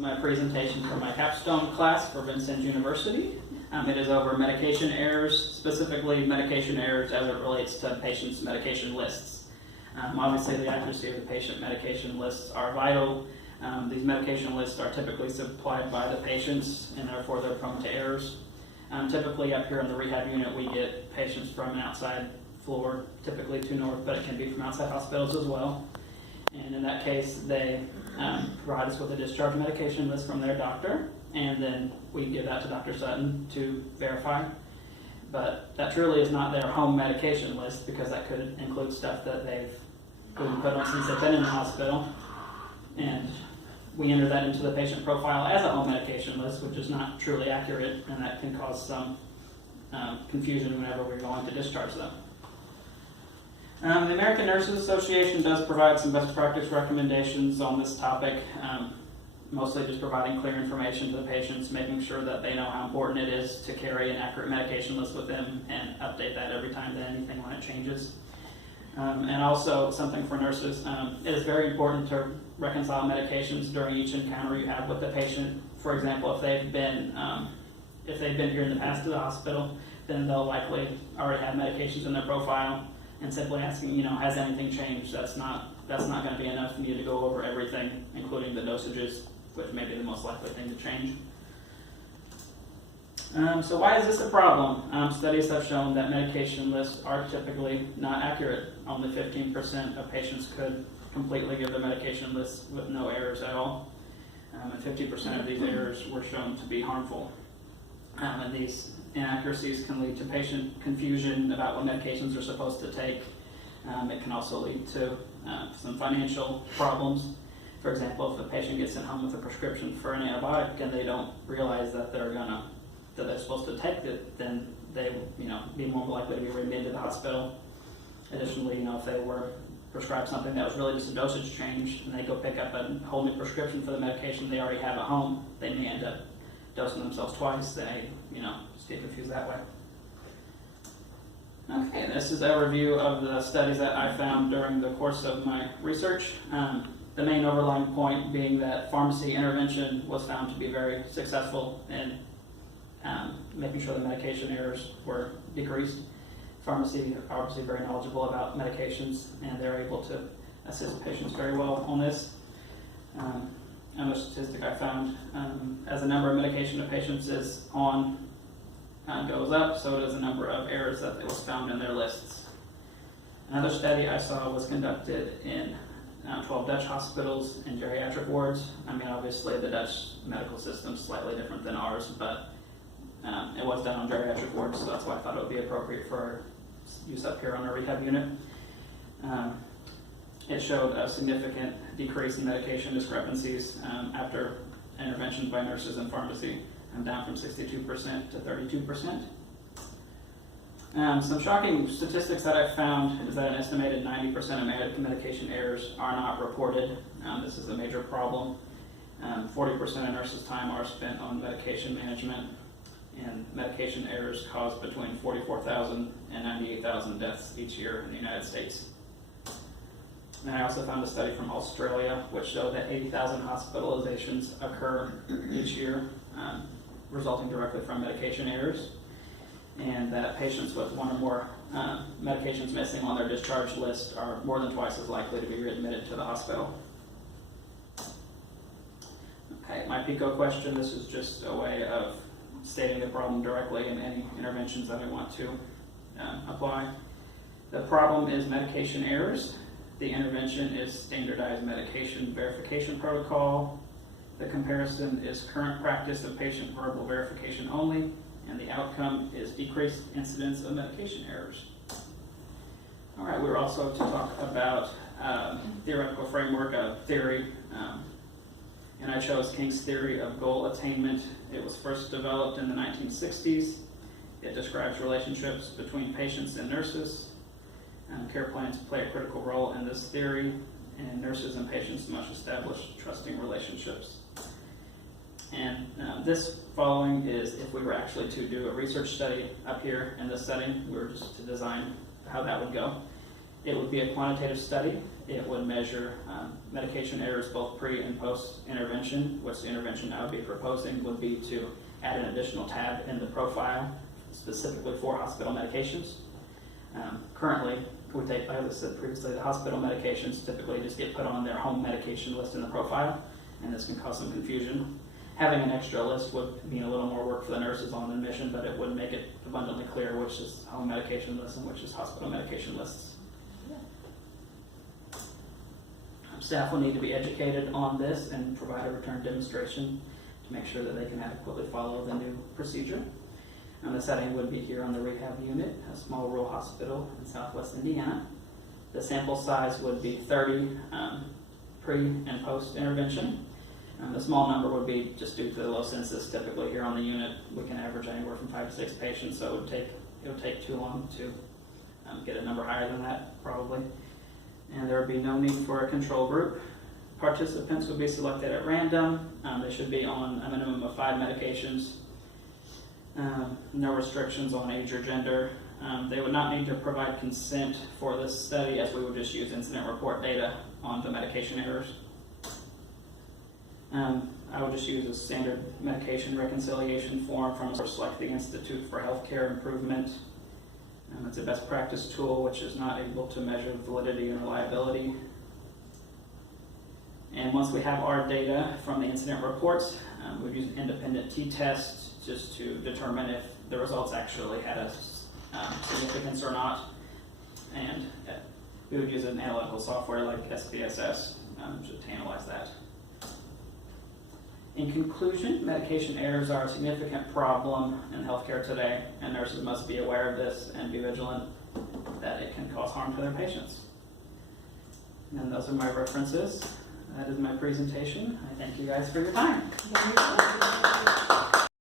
my presentation for my capstone class for BSN University. It is over medication errors, specifically medication errors as it relates to patients' medication lists. Obviously, the accuracy of the patient medication lists are vital. These medication lists are typically supplied by the patients, and therefore they're prone to errors. Typically, up here in the rehab unit, we get patients from an outside floor, typically to north, but it can be from outside hospitals as well. And in that case, they provide us with a discharge medication list from their doctor, and then we give that to Dr. Sutton to verify. But that truly is not their home medication list, because that could include stuff that they've put on since they've been in the hospital. And we enter that into the patient profile as a home medication list, which is not truly accurate, and that can cause some confusion whenever we're going to discharge them. The American Nurses Association does provide some best practice recommendations on this topic, mostly just providing clear information to the patients, making sure that they know how important it is to carry an accurate medication list with them and update that every time that anything when it changes. And also something for nurses, it is very important to reconcile medications during each encounter you have with the patient. For example, if they've been here in the past to the hospital, then they'll likely already have medications in their profile. And simply asking, has anything changed? That's not going to be enough for you to go over everything, including the dosages, which may be the most likely thing to change. So why is this a problem? Studies have shown that medication lists are typically not accurate. Only 15% of patients could completely give their medication lists with no errors at all. And 50% of these errors were shown to be harmful. And these inaccuracies can lead to patient confusion about what medications they're supposed to take. It can also lead to some financial problems. For example, if a patient gets sent home with a prescription for an antibiotic and they don't realize that they're supposed to take it, then they will be more likely to be readmitted to the hospital. Additionally, if they were prescribed something that was really just a dosage change and they go pick up a whole new prescription for the medication they already have at home, they may end up dosing themselves twice. They just get confused that way. Okay, this is a review of the studies that I found during the course of my research. The main overlying point being that pharmacy intervention was found to be very successful in making sure the medication errors were decreased. Pharmacy are obviously very knowledgeable about medications, and they're able to assist patients very well on this. Another statistic I found, as the number of medication a patient is on goes up, so does the number of errors that was found in their lists. Another study I saw was conducted in 12 Dutch hospitals and geriatric wards. Obviously the Dutch medical system is slightly different than ours, but it was done on geriatric wards, so that's why I thought it would be appropriate for use up here on our rehab unit. It showed a significant decrease in medication discrepancies after interventions by nurses in pharmacy, down from 62% to 32%. Some shocking statistics that I found is that an estimated 90% of medication errors are not reported. This is a major problem. 40% of nurses' time are spent on medication management, and medication errors cause between 44,000 and 98,000 deaths each year in the United States. And I also found a study from Australia which showed that 80,000 hospitalizations occur each year, resulting directly from medication errors, and that patients with one or more medications missing on their discharge list are more than twice as likely to be readmitted to the hospital. Okay, my PICO question, this is just a way of stating the problem directly in any interventions that I want to apply. The problem is medication errors. The intervention is standardized medication verification protocol. The comparison is current practice of patient verbal verification only, and the outcome is decreased incidence of medication errors. All right, we were also to talk about theoretical framework of theory, and I chose King's theory of goal attainment. It was first developed in the 1960s. It describes relationships between patients and nurses. Care plans play a critical role in this theory, and nurses and patients must establish trusting relationships. And this following is if we were actually to do a research study up here in this setting, we were just to design how that would go. It would be a quantitative study. It would measure medication errors both pre and post intervention, which the intervention I would be proposing would be to add an additional tab in the profile specifically for hospital medications. Currently, we take, like I said previously, the hospital medications typically just get put on their home medication list in the profile, and this can cause some confusion. Having an extra list would mean a little more work for the nurses on admission, but it would make it abundantly clear which is home medication list and which is hospital medication lists. Staff will need to be educated on this and provide a return demonstration to make sure that they can adequately follow the new procedure. And the setting would be here on the rehab unit, a small rural hospital in Southwest Indiana. The sample size would be 30 pre and post intervention. The small number would be just due to the low census. Typically here on the unit, we can average anywhere from 5 to 6 patients, so it would take too long to get a number higher than that, probably. And there would be no need for a control group. Participants would be selected at random. They should be on a minimum of 5 medications. No restrictions on age or gender. They would not need to provide consent for this study, as we would just use incident report data on the medication errors. I would just use a standard medication reconciliation form from a source like the Institute for Healthcare Improvement. It's a best practice tool which is not able to measure validity and reliability. And once we have our data from the incident reports, we'd use an independent t-test just to determine if the results actually had a significance or not. And we would use an analytical software like SPSS to analyze that. In conclusion, medication errors are a significant problem in healthcare today, and nurses must be aware of this and be vigilant that it can cause harm to their patients. And those are my references. That is my presentation. I thank you guys for your time.